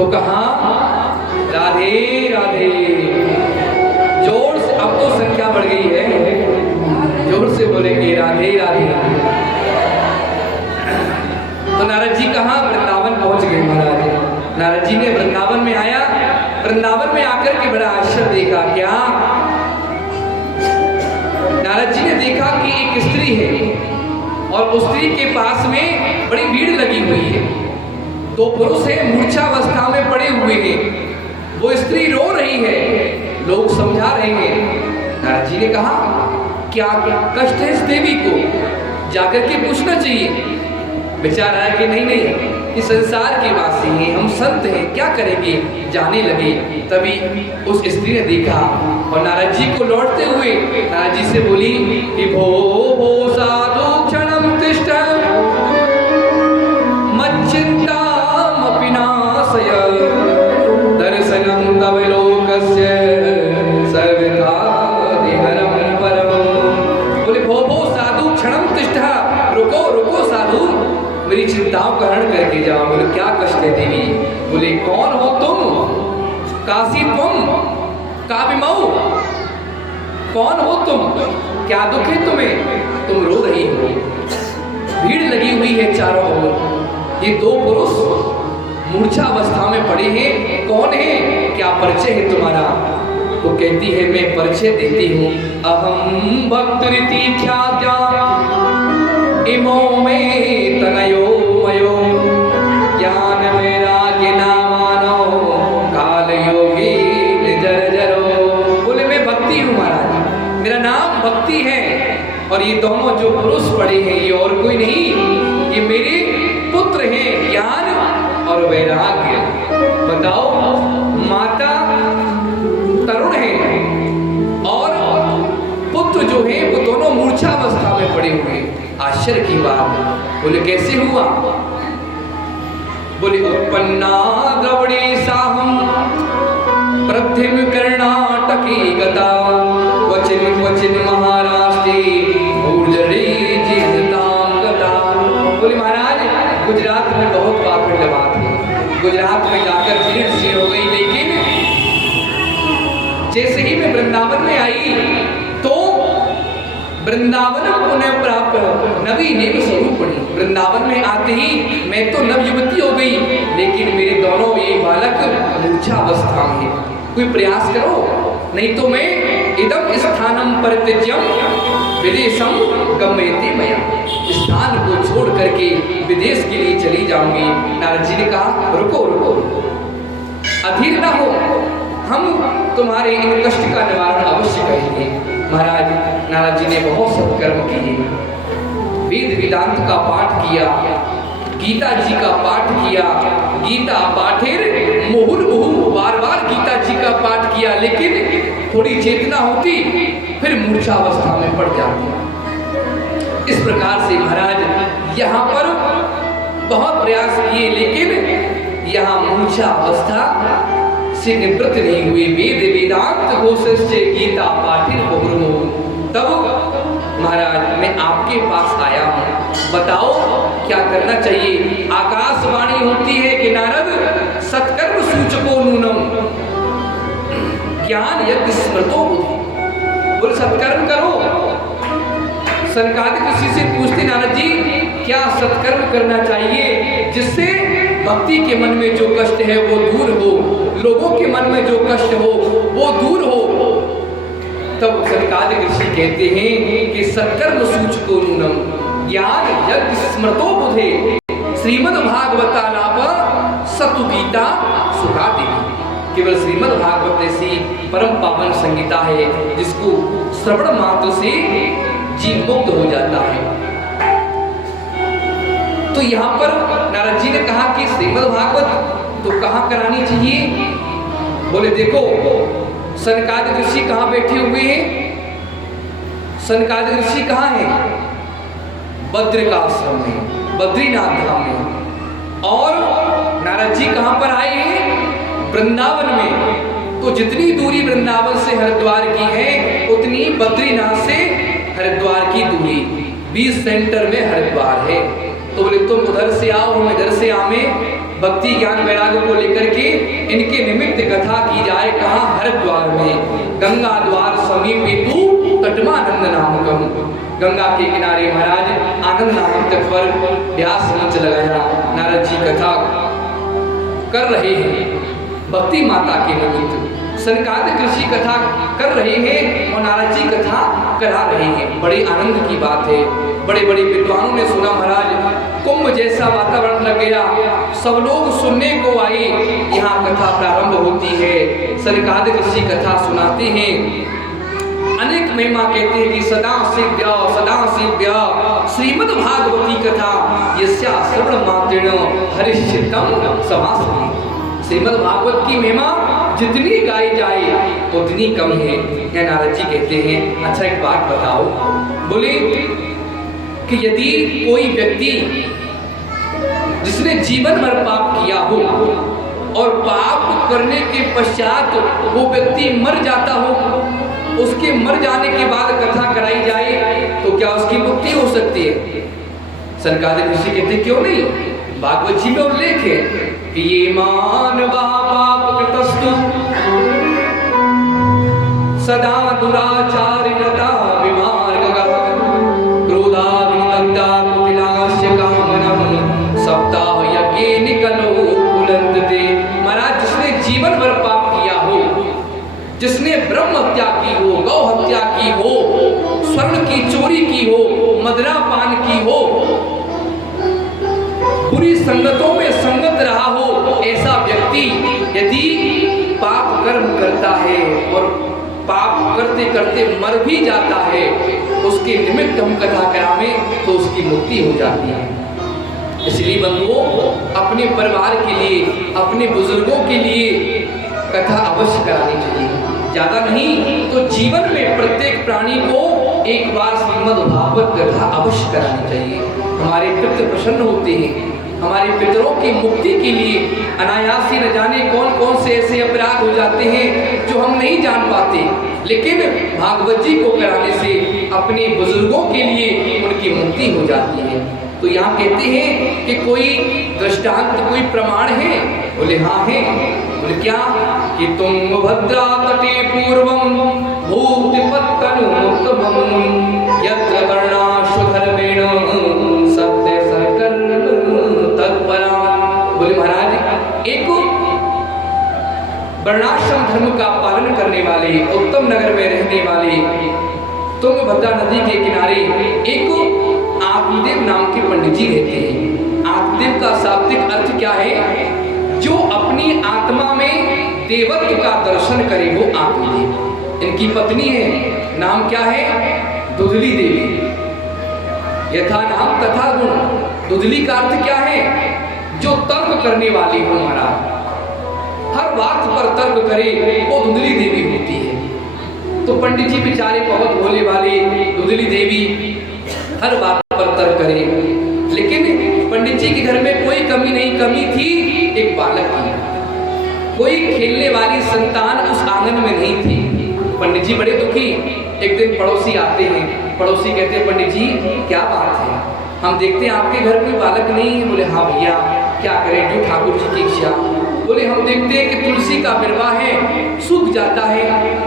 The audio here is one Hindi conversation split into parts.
तो कहा राधे राधे। जोर से, अब तो संख्या बढ़ गई है, जोर से बोलेंगे राधे राधे। तो नारद जी कहाँ? वृंदावन पहुंच गए महाराज। नारद जी ने वृंदावन में आया, वृंदावन में आकर के बड़ा आश्चर्य देखा। क्या? नारद जी ने देखा कि एक स्त्री है और उस स्त्री के पास में बड़ी भीड़ लगी हुई है। दो पुरुष हैं, मूर्छावस्था में पड़े हुए हैं। वो स्त्री रो रही है, लोग समझा रहे हैं। नारद जी ने कहा क्या कष्ट है इस देवी को? जाकर के पूछना चाहिए। विचार आया कि नहीं नहीं, इस संसार के वासी हैं, हम संत हैं, क्या करेंगे? जाने लगे। तभी उस स्त्री ने देखा और नारद जी को लौटते हुए नारद जी से बोली कि भो भो साधु क्षणम तिष्ठ मच्चिंतामपि नाशय दर्शनम तव लोकस्य सर्वथा देहरम परम। बोले भो भो साधु क्षणम तिष्ठ, रुको रुको साधु, मेरी चिंताओं का हरण करके जाओ। बोले क्या कष्ट है देवी? बोले कौन हो तुम? काशी तुम काबिमऊ, कौन हो तुम? क्या दुख है तुम्हें? तुम रो रही हो, भीड़ लगी हुई है चारों ओर। ये दो पुरुष मूर्छावस्था में पड़े हैं, कौन है? क्या परिचय है तुम्हारा? तो कहती है मैं परिचय देती हूँ। अहम भक्त रीति ख्यात्या इमो में तनयो मयो ज्ञान वैराग्य नामानो काल योगी निजरो। बोले मैं भक्ति हूँ महाराज, मेरा नाम भक्ति है। और ये दोनों जो पुरुष पड़े हैं ये और कोई नहीं, ये मेरे पुत्र हैं, ज्ञान और वैराग्य। बताओ, माता तरुण है और पुत्र जो है वो दोनों मूर्छावस्था में पड़े हुए। आश्चर्य की बात। बोले कैसे हुआ? बोले उत्पन्ना द्रवणे साहम प्रथिम कर्णाटकी गता क्वचिन क्वचिन महाराष्ट्रे ऊर्जरी जिताम गता। बोले महाराज गुजरात में बहुत बार बात है, गुजरात में जाकर जीर्ण सी हो गई, लेकिन जैसे ही मैं वृंदावन में आई तो वृंदावन पुनः प्राप्त नवी नेम स्वरूपणी। वृंदावन में आते ही मैं तो नव युवती हो गई, लेकिन मेरे दोनों ये बालक मूर्छावस्था में। कोई प्रयास करो, नहीं तो मैं इदम स्थानम परित्यज्यम विदेशम गम्यते मया, स्थान को छोड़ करके विदेश के लिए चली जाऊंगी। नारद जी ने कहा रुको रुको, अधीर ना हो, हम तुम्हारे इन कष्ट का निवारण अवश्य करेंगे। महाराज नारद जी ने बहुत सत्कर्म किए, वेद वेदांत का पाठ किया, गीता जी का पाठ किया। गीता पाठेर मुहुर्मुहु, बार बार गीता जी का पाठ किया, लेकिन थोड़ी चेतना होती फिर मूर्छावस्था में पड़ जाती। इस प्रकार से महाराज यहाँ पर बहुत प्रयास किए, लेकिन यहाँ मूर्छावस्था से निवृत्त नहीं हुए। वेद वेदांत घोषस्य गीता पाठिर बहुर्मुहु। तब महाराज मैं आपके पास आया हूँ, बताओ क्या करना चाहिए? आकाशवाणी होती है कि नारद सत्कर्म सूचको नूनम ज्ञान यज्ञ स्मृतो बुद्धि। बोल सत्कर्म करो। सनकादिक ऋषि से पूछते नारद जी क्या सत्कर्म करना चाहिए जिससे भक्ति के मन में जो कष्ट है वो दूर हो, लोगों के मन में जो कष्ट हो वो दूर हो। तब सनकादिक ऋषि कहते हैं कि सत्कर्म सूचको नूनम ज्ञान यज्ञ स्मृतो बुधे श्रीमद् भागवतालाप सतु गीता सुखा देवी। केवल श्रीमद् भागवत ऐसी परम पावन संगीता है जिसको श्रवण मात्र से जीव मुक्त हो जाता है। तो यहाँ पर नारद जी ने कहा कि श्रीमद् भागवत तो कहाँ करानी चाहिए? बोले देखो सनकादिक ऋषि कहाँ बैठे हुए हैं? सनकादिक ऋषि कहाँ हैं? बद्रिकाश्रम में, बद्रीनाथ धाम में। और नारद जी कहाँ पर आए हैं? वृंदावन में। तो जितनी दूरी वृंदावन से हरिद्वार की है उतनी बद्रीनाथ से हरिद्वार की दूरी 20 सेंटर में हरिद्वार है। तो बोले तुम उधर से आओ, हम इधर से आवे, भक्ति ज्ञान वैराग्य को लेकर के इनके निमित्त कथा की जाए कहाँ, हरिद्वार में गंगा द्वार समीपे तू तटमानंद नामकम। गंगा के किनारे महाराज आनंद नामक तट पर व्यास मंच लगाया, नारद जी कथा कर रहे हैं भक्ति माता के निमित्त। सनकादिक ऋषि कथा कर रहे हैं और नारद जी कथा करा रहे हैं। बड़े आनंद की बात है। बड़े बड़े विद्वानों ने सुना महाराज, कुंभ जैसा वातावरण लग गया, सब लोग सुनने को आए। यहाँ कथा प्रारंभ होती है, सनकादिक ऋषि कथा सुनाते हैं, अनेक महिमा कहते हैं कि सदा सिद्ध्य श्रीमद् भागवती कथा यस्या श्रवण मात्रेण हरिश्चित्तम समासते। श्रीमद् भागवत की महिमा जितनी गाई जाए उतनी कम है। या नारद जी कहते हैं, अच्छा एक बात बताओ, बोले कि यदि कोई व्यक्ति जिसने जीवन भर पाप किया हो और पाप करने के पश्चात वो व्यक्ति मर जाता हो, उसके मर जाने के बाद कथा कराई जाए तो क्या उसकी मुक्ति हो सकती है? सनकादिक ऋषि कहते क्यों नहीं, भागवत जी में उल्लेख है कि ये मानवा पाप कृतस्तु सदा दुराचारिणता विमार्गः क्रोधाग्निदग्धा कुटिलास्य कामनः सप्ताह यज्ञेन कलो कुलन्दते। महाराज जिसने जीवन भर पाप किया हो, जिसने ब्रह्म हत्या की हो, गौ हत्या की हो, स्वर्ण की चोरी की हो, मदिरा पान की हो, बुरी संगतों में संगत रहा हो, ऐसा व्यक्ति यदि पाप कर्म करता है और पाप करते करते मर भी जाता है, उसके निमित्त हम कथा करावें तो उसकी मुक्ति हो जाती है। इसलिए बंधुओं, अपने परिवार के लिए, अपने बुजुर्गों के लिए कथा अवश्य करानी चाहिए। ज्यादा नहीं तो जीवन में प्रत्येक प्राणी को एक बार श्रीमद् भागवत कथा अवश्य करानी चाहिए। हमारे पितृ प्रसन्न होते हैं, हमारे पितरों की मुक्ति के लिए अनायास ही न जाने कौन कौन से ऐसे अपराध हो जाते हैं जो हम नहीं जान पाते, लेकिन भागवत जी को कराने से अपने बुजुर्गों के लिए उनकी मुक्ति हो जाती है। तो यहाँ कहते हैं कि कोई दृष्टांत, कोई प्रमाण है? बोले हाँ है। बोले क्या? कि तुंगभद्रा तटे पूर्वम भूतिपत्तनुत्तमं यत्र वर्णाश्वधर्मेण सत्य सकर्म तत्परा। बोले महाराज, एक वर्णाश्रम धर्म का पालन करने वाले, उत्तम नगर में रहने वाले, तुंगभद्रा नदी के किनारे एक आत्मदेव नाम के पंडित जी रहते हैं। आत्मदेव का शाब्दिक अर्थ क्या है? जो अपनी आत्मा में देवत्व का दर्शन करे वो आत्मदेव। इनकी पत्नी है, नाम क्या है? दुधली देवी। यथा नाम तथा गुण। दुधली का अर्थ क्या है? जो तर्क करने वाली हो महाराज, हर बात पर तर्क करे वो दुधली देवी होती है। तो पंडित जी बेचारे बहुत भोले वाले, दुधली देवी हर बात पर तर्क करे, लेकिन पंडित जी के घर में कोई कमी नहीं। कमी थी एक बालक की, कोई खेलने वाली संतान उस आंगन में नहीं थी। पंडित जी बड़े दुखी। एक दिन पड़ोसी आते हैं, पड़ोसी कहते हैं पंडित जी क्या बात है, हम देखते हैं आपके घर कोई बालक नहीं है। बोले हाँ भैया क्या करें, जो ठाकुर जी की इच्छा। बोले हम देखते हैं कि तुलसी का बिरवा है सूख जाता है।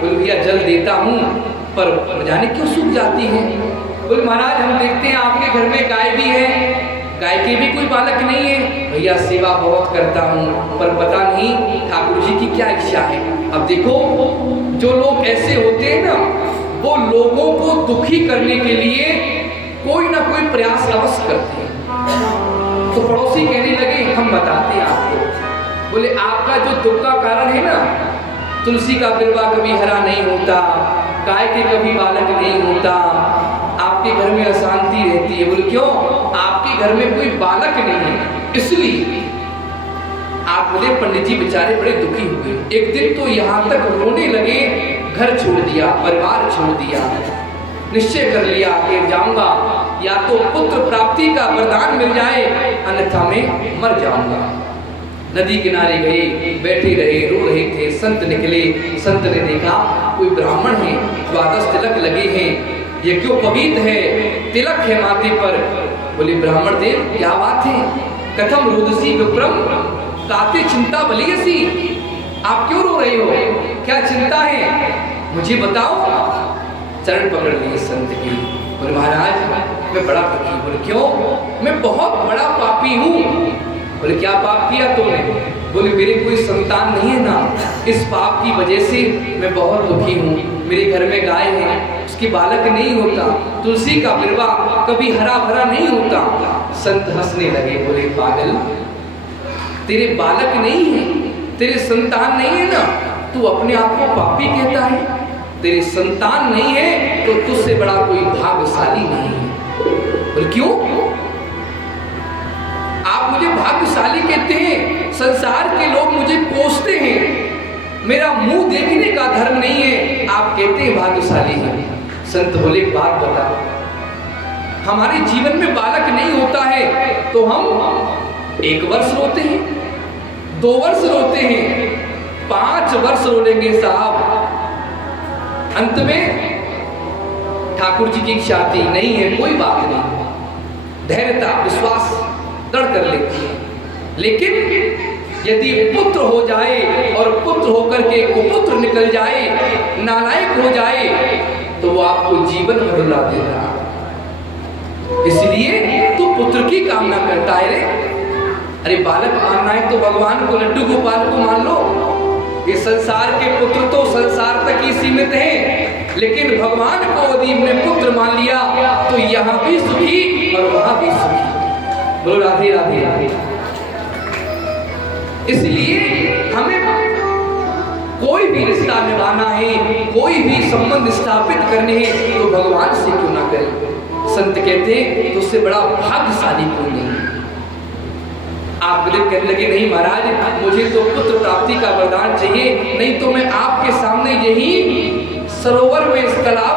बोले भैया जल देता हूँ, पर जाने क्यों सूख जाती है। बोले महाराज हम देखते हैं आपके घर में गाय भी है, गाय के भी कोई बालक नहीं है। भैया सेवा बहुत करता हूँ, पर पता नहीं ठाकुर जी की क्या इच्छा है। अब देखो जो लोग ऐसे होते हैं ना, वो लोगों को दुखी करने के लिए कोई ना कोई प्रयास अवश्य करते हैं। तो पड़ोसी कहने लगे हम बताते हैं आपको। बोले आपका जो दुख का कारण है ना, तुलसी का बिरवा कभी हरा नहीं होता, गाय के कभी बालक नहीं होता, आपके घर में अशांति रहती है। बोले क्यों? आपके घर में कोई बालक नहीं है इसलिए। आप बोले पंडित जी बेचारे बड़े दुखी हुए। एक दिन तो यहाँ तक रोने लगे, घर छोड़ दिया, परिवार छोड़ दिया, निश्चय कर लिया कि जाऊंगा या तो पुत्र प्राप्ति का वरदान मिल जाए, अन्यथा मैं मर जाऊंगा। नदी किनारे गए, बैठे रहे, रो रहे थे। संत निकले, संत ने देखा कोई ब्राह्मण है, द्वादश तिलक लगे हैं, यज्ञोपवीत है, तिलक है माथे पर। बोले ब्राह्मण देव क्या बात है? कथम रोदसी विप्रम, काते चिंता बलियसी, आप क्यों रो रहे हो, क्या चिंता है, मुझे बताओ। चरण पकड़ लिए संत की, बोले महाराज मैं बड़ा दुखी। बोले क्यों, मैं बहुत बड़ा पापी हूँ। बोले क्या पाप किया तुमने। बोले मेरे कोई संतान नहीं है ना, इस पाप की वजह से मैं बहुत दुखी हूँ। मेरे घर में गाय है, उसकी बालक नहीं होता, तुलसी का बिरवा कभी हरा भरा नहीं होता। संत हंसने लगे, बोले पागल, तेरे बालक नहीं है, तेरे संतान नहीं है ना, तू अपने आप को पापी कहता है। तेरे संतान नहीं है तो तुझसे बड़ा कोई भाग्यशाली नहीं है। बोले क्यों, आप मुझे भाग्यशाली कहते हैं, संसार के लोग मुझे कोसते हैं, मेरा मुंह देखने का धर्म नहीं है, आप कहते हैं भाग्यशाली है। संत बोले बात बता, हमारे जीवन में बालक नहीं होता है तो हम 1 वर्ष रोते हैं, 2 वर्ष रोते हैं, 5 वर्ष रो लेंगे साहब, अंत में ठाकुर जी की इच्छा थी, नहीं है कोई बात नहीं, धैर्यता विश्वास दृढ़ कर लेती है। लेकिन यदि पुत्र हो जाए और पुत्र होकर के कुपुत्र निकल जाए, नालायक हो जाए, तो वो आपको जीवन भर रुला देगा। इसलिए तू पुत्र की कामना करता है रे। अरे बालक मानना है तो भगवान को, लड्डू गोपाल को मान लो। ये संसार के पुत्र तो संसार तक ही सीमित हैं, लेकिन भगवान को यदि हमने पुत्र मान लिया तो यहाँ भी सुखी और वहां भी सुखी। बोलो राधे राधे राधे। इसलिए हमें कोई भी रिश्ता निभाना है, कोई भी संबंध स्थापित करने हैं तो भगवान से क्यों ना करें। संत कहते हैं तो उससे बड़ा भाग्यशाली कोई नहीं। आप कहने लगे नहीं महाराज मुझे तो पुत्र प्राप्ति का वरदान चाहिए, नहीं तो मैं आपके सामने यही सरोवर में, इस तालाब